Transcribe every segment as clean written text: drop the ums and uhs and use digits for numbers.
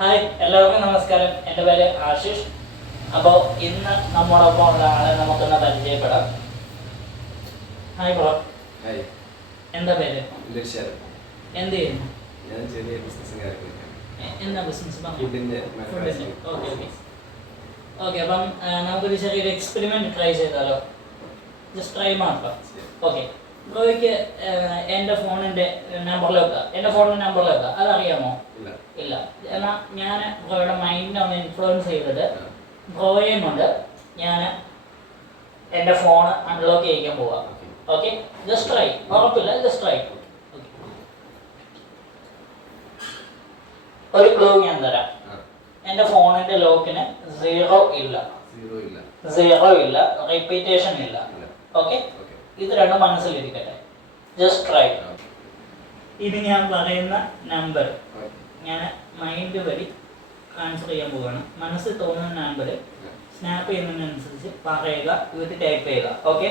Hi, എല്ലാവർക്കും നമസ്കാരം. എൻ്റെ പേര് ആശിഷ്. അപ്പോൾ ഇന്ന് നമ്മോടൊപ്പം ഉള്ള ആളെ നമുക്കൊന്ന് പരിചയപ്പെടാം. Hi bro. ഹായ്. എന്താ പേര്? എന്ത് ചെയ്യുന്നു? ഞാൻ ചെറിയ ബിസിനസ്സുകാരൻ. എന്താ ബിസിനസ്? ഫുഡിൻ്റെ. Okay okay okay. അപ്പം നമുക്കൊരു ചെറിയൊരു എക്സ്പെരിമെൻറ്റ് ട്രൈ ചെയ്താലോ? ജസ്റ്റ് ട്രൈ മാത്രം. ഓക്കെ. ബ്രോയ്ക്ക് എൻ്റെ ഫോണിൻ്റെ നമ്പറിലേക്ക് അതറിയാമോ? ഇല്ല. എന്നാൽ ഞാൻ ബ്രോയുടെ മൈൻഡിനെ ഒന്ന് ഇൻഫ്ലുവൻസ് ചെയ്തിട്ട് ബ്രോയെയും കൊണ്ട് ഞാൻ എൻ്റെ ഫോൺ അൺലോക്ക് ചെയ്യിക്കാൻ പോവാം. Okay, just try. ഉറപ്പില്ല, ജസ്റ്റ് ട്രൈ. ഒരു ക്ലൂ ഞാൻ തരാം. എൻ്റെ ഫോണിൻ്റെ ലോക്കിന് സീറോ ഇല്ല, റിപ്പീറ്റേഷൻ ഇല്ല. ഓക്കെ, ഇത് രണ്ടും മനസ്സിലിരിക്കട്ടെ. Just try. ഇത് ഞാൻ പറയുന്ന നമ്പർ ഞാൻ മൈൻഡ് വഴി ട്രാൻസ്ഫർ ചെയ്യാൻ പോവുകയാണ്. മനസ്സിൽ തോന്നുന്ന നമ്പർ സ്നാപ്പ് ചെയ്യുന്നതിനനുസരിച്ച് പറയുക, ഇത് ടൈപ്പ് ചെയ്യുക. Okay,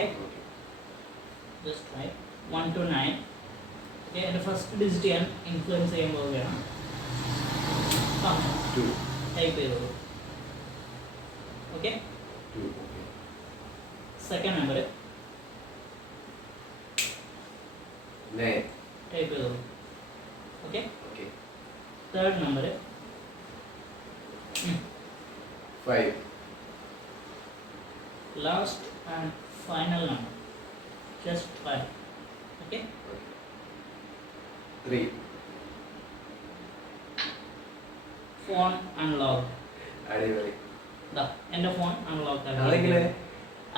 just try. 1 to 9. Okay, എൻ്റെ ഫസ്റ്റ് ഡിജിറ്റ് ഞാൻ ഇൻഫ്ലുവൻസ് ചെയ്യാൻ പോവുകയാണ്. ടൈപ്പ് ചെയ്തോളൂ. ഓക്കെ, സെക്കൻഡ് നമ്പർ ടൈപ്പ് ചെയ്തോളൂ. Okay, third number 5. Last and final number just 5. Okay, 3. Phone unlock. അടിപൊളി. എൻ്റെ ഫോൺ അൺലോക്ക് അതെങ്ങനെ?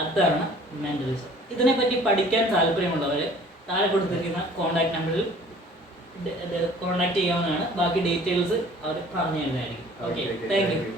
അതാണ് മെൻ്റലിസം. ഇതിനെപ്പറ്റി പഠിക്കാൻ താല്പര്യമുള്ളവർ താഴെ കൊടുത്തിരിക്കുന്ന കോൺടാക്ട് നമ്പറിൽ കോൺടാക്ട് ചെയ്യാവുന്നതാണ്. ബാക്കി ഡീറ്റെയിൽസ് അവർ പറഞ്ഞു തരുന്നതായിരിക്കും. Okay, thank you.